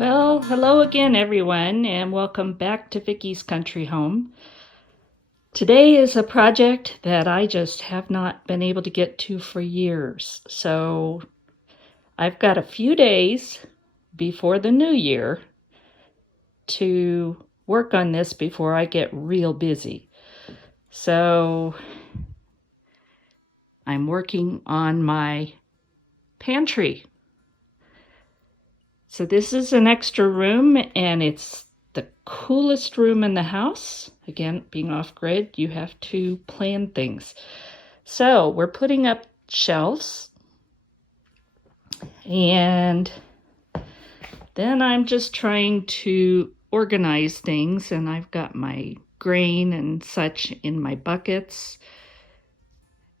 Well, hello again, everyone, and welcome back to Vickie's Country Home. Today is a project that I just have not been able to get to for years. So I've got a few days before the new year to work on this before I get real busy. So I'm working on my pantry. So this is an extra room, and it's the coolest room in the house. Again, being off-grid, you have to plan things. So we're putting up shelves, and then I'm just trying to organize things, and I've got my grain and such in my buckets,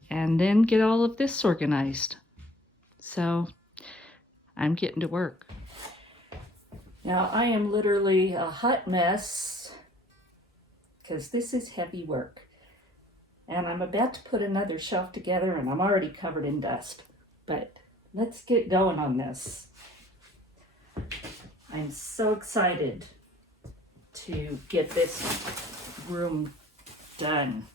and then get all of this organized. So I'm getting to work. Now I am literally a hot mess because this is heavy work. And I'm about to put another shelf together, and I'm already covered in dust. But let's get going on this. I'm so excited to get this room done.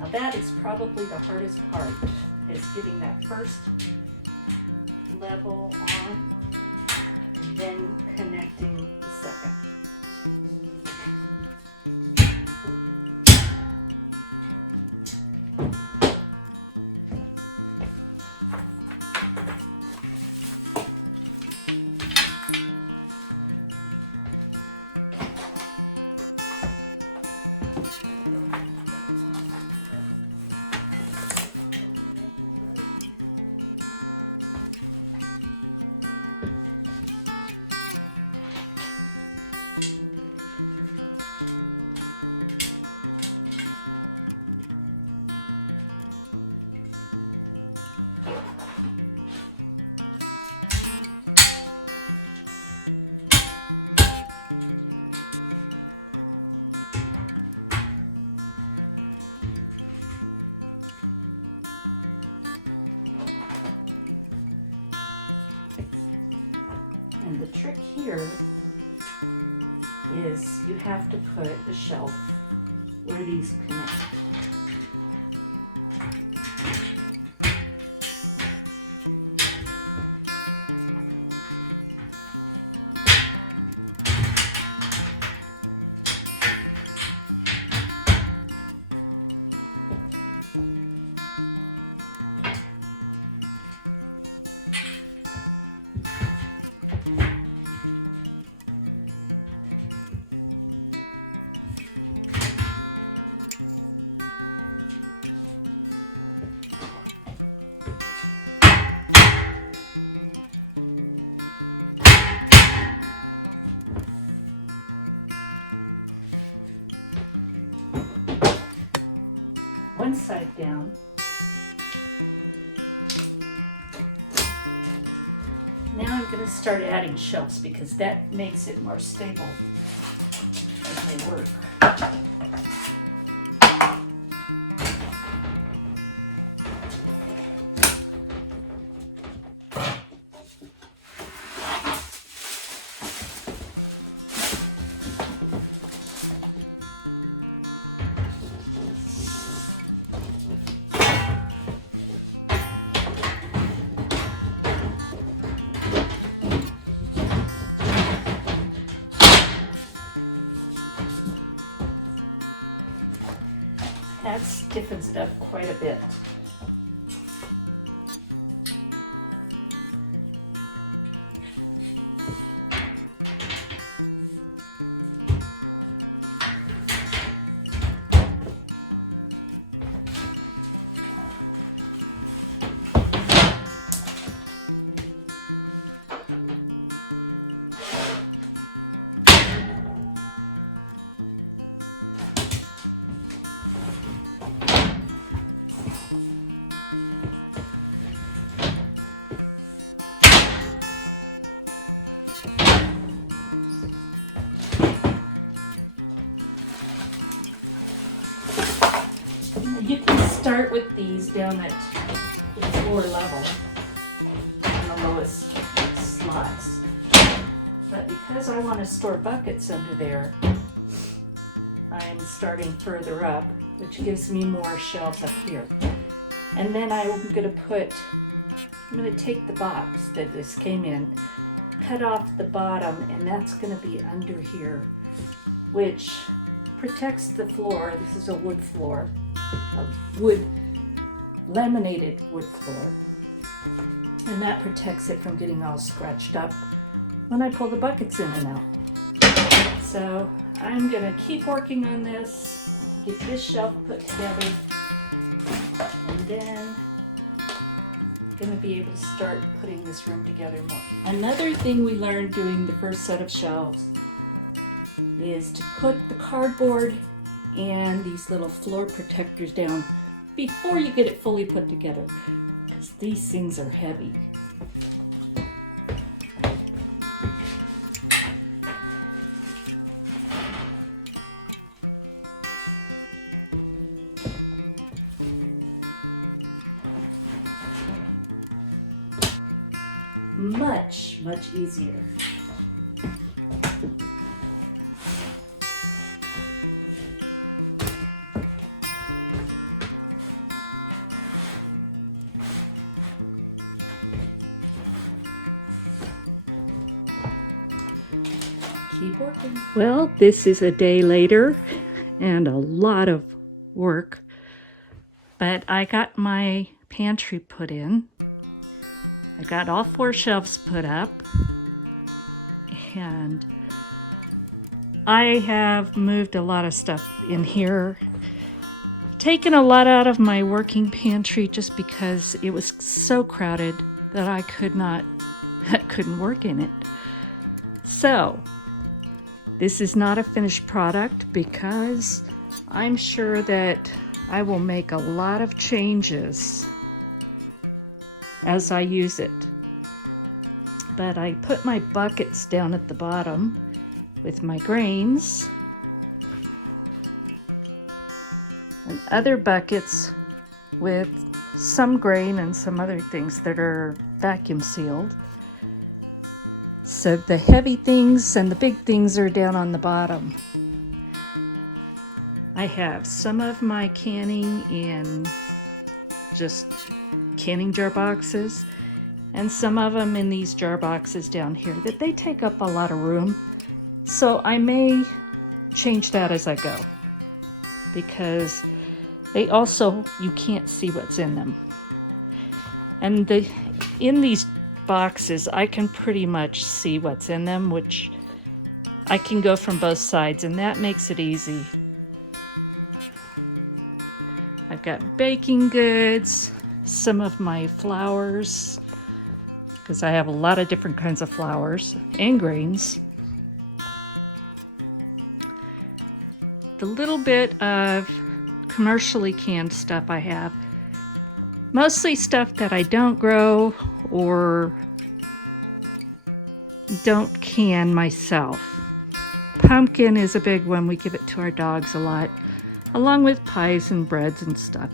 Now that is probably the hardest part, is getting that first level on and then connecting the second. And the trick here is you have to put a shelf where these connect. one side down. Now I'm going to start adding shelves because that makes it more stable as they work. That stiffens it up quite a bit. You can start with these down at the floor level on the lowest slots. But because I want to store buckets under there, I'm starting further up, which gives me more shelves up here. And then I'm going to take the box that this came in, cut off the bottom, and that's going to be under here, which protects the floor. This is a wood floor. A laminated wood floor, and that protects it from getting all scratched up when I pull the buckets in and out. So I'm going to keep working on this, get this shelf put together, and then I'm going to be able to start putting this room together more. Another thing we learned doing the first set of shelves is to put the cardboard and these little floor protectors down before you get it fully put together, because these things are heavy. Much, much easier. Keep working. Well, this is a day later and a lot of work, but I got my pantry put in. I got all 4 shelves put up, and I have moved a lot of stuff in here, taken a lot out of my working pantry just because it was so crowded that I couldn't work in it. So this is not a finished product because I'm sure that I will make a lot of changes as I use it. But I put my buckets down at the bottom with my grains and other buckets with some grain and some other things that are vacuum sealed. So the heavy things and the big things are down on the bottom. I have some of my canning in just canning jar boxes, and some of them in these jar boxes down here that they take up a lot of room. So I may change that as I go, because they also, you can't see what's in them. And in these boxes, I can pretty much see what's in them, which I can go from both sides, and that makes it easy. I've got baking goods, some of my flours, because I have a lot of different kinds of flours and grains. The little bit of commercially canned stuff I have. Mostly stuff that I don't grow or don't can myself. Pumpkin is a big one. We give it to our dogs a lot, along with pies and breads and stuff.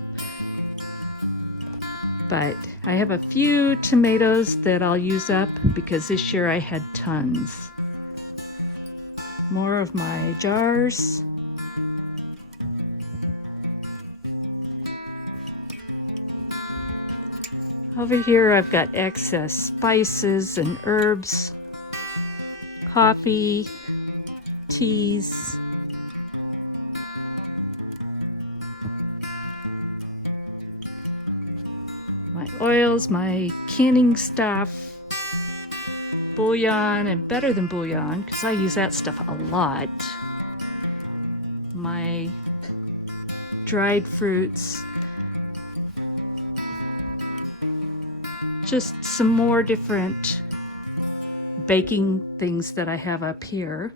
But I have a few tomatoes that I'll use up because this year I had tons. More of my jars. Over here I've got excess spices and herbs, coffee, teas. My oils, my canning stuff, bouillon, and better than bouillon because I use that stuff a lot. My dried fruits. Just some more different baking things that I have up here.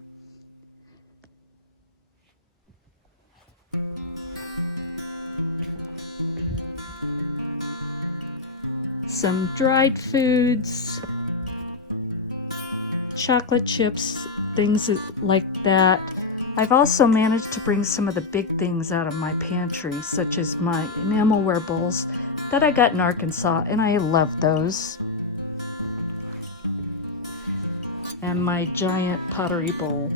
Some dried foods, chocolate chips, things like that. I've also managed to bring some of the big things out of my pantry, such as my enamelware bowls that I got in Arkansas, and I love those. And my giant pottery bowl.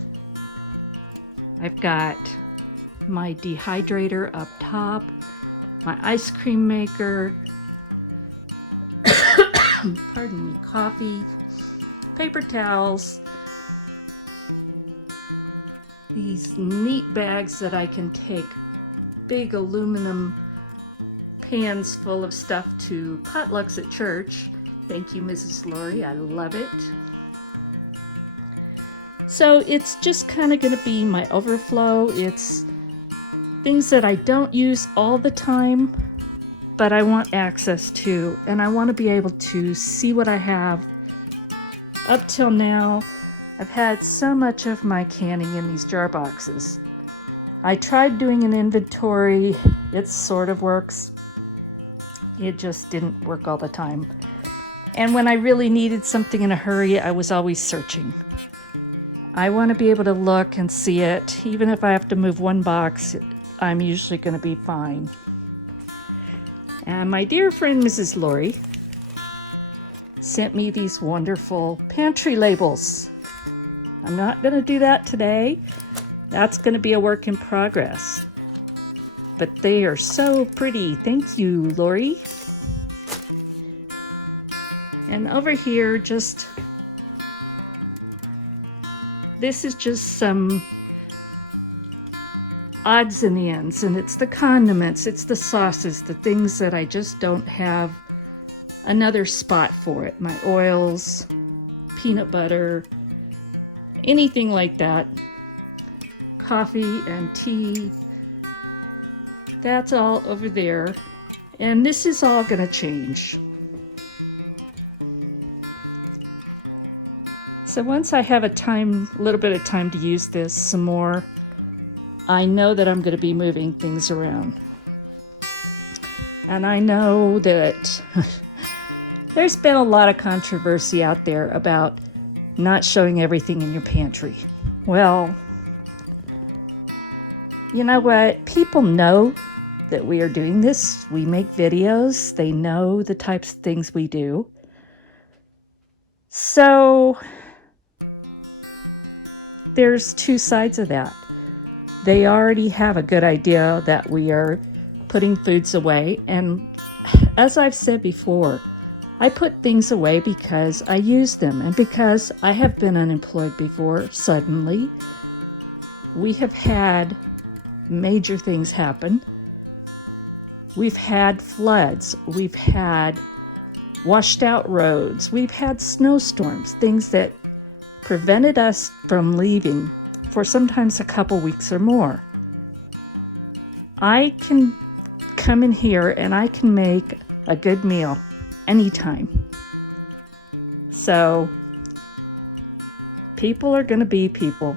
I've got my dehydrator up top, my ice cream maker, pardon me, coffee, paper towels, these neat bags that I can take big aluminum pans full of stuff to potlucks at church. Thank you, Mrs. Lori. I love it. So it's just kind of going to be my overflow. It's things that I don't use all the time, but I want access to, and I want to be able to see what I have. Up till now, I've had so much of my canning in these jar boxes. I tried doing an inventory. It sort of works. It just didn't work all the time. And when I really needed something in a hurry, I was always searching. I want to be able to look and see it. Even if I have to move one box, I'm usually going to be fine. And my dear friend, Mrs. Lori, sent me these wonderful pantry labels. I'm not going to do that today. That's going to be a work in progress. But they are so pretty. Thank you, Lori. And over here, this is just some odds and ends, and it's the condiments, it's the sauces, the things that I just don't have another spot for it. My oils, peanut butter, anything like that. Coffee and tea. That's all over there. And this is all going to change. So once I have a little bit of time to use this some more, I know that I'm going to be moving things around. And I know that there's been a lot of controversy out there about not showing everything in your pantry. Well, you know what? People know that we are doing this. We make videos. They know the types of things we do. So there's two sides of that. They already have a good idea that we are putting foods away. And as I've said before, I put things away because I use them and because I have been unemployed before suddenly. We have had major things happen. We've had floods. We've had washed out roads. We've had snowstorms, things that prevented us from leaving for sometimes a couple weeks or more. I can come in here and I can make a good meal anytime. So people are going to be people.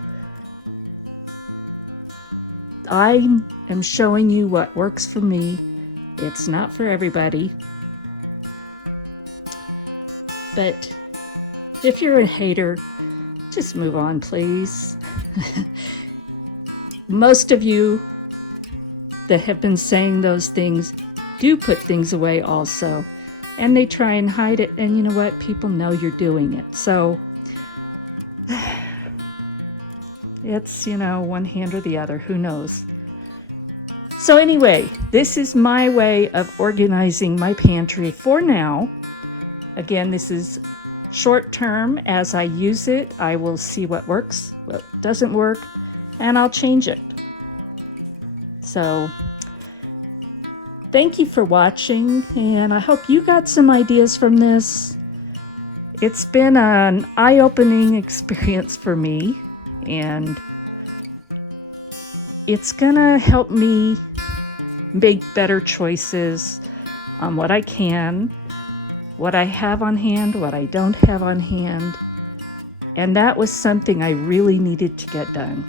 I am showing you what works for me. It's not for everybody. But if you're a hater, just move on, please. Most of you that have been saying those things do put things away also. And they try and hide it. And you know what? People know you're doing it. So it's, one hand or the other. Who knows? So anyway, this is my way of organizing my pantry for now. Again, this is short term. As I use it, I will see what works, what doesn't work, and I'll change it. So thank you for watching, and I hope you got some ideas from this. It's been an eye-opening experience for me, and it's gonna help me make better choices on what I can, what I have on hand, what I don't have on hand. And that was something I really needed to get done.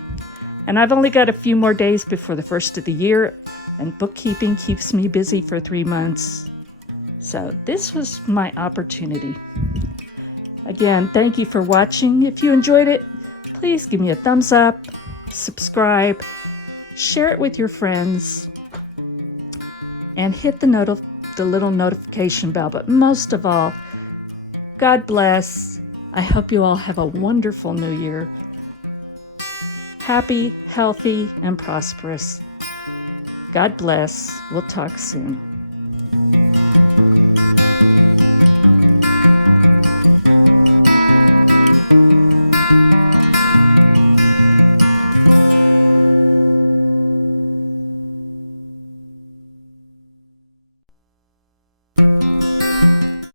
And I've only got a few more days before the first of the year, and bookkeeping keeps me busy for 3 months. So this was my opportunity. Again, thank you for watching. If you enjoyed it, please give me a thumbs up, subscribe, share it with your friends, and hit the little notification bell. But most of all, God bless. I hope you all have a wonderful new year. Happy, healthy, and prosperous. God bless. We'll talk soon.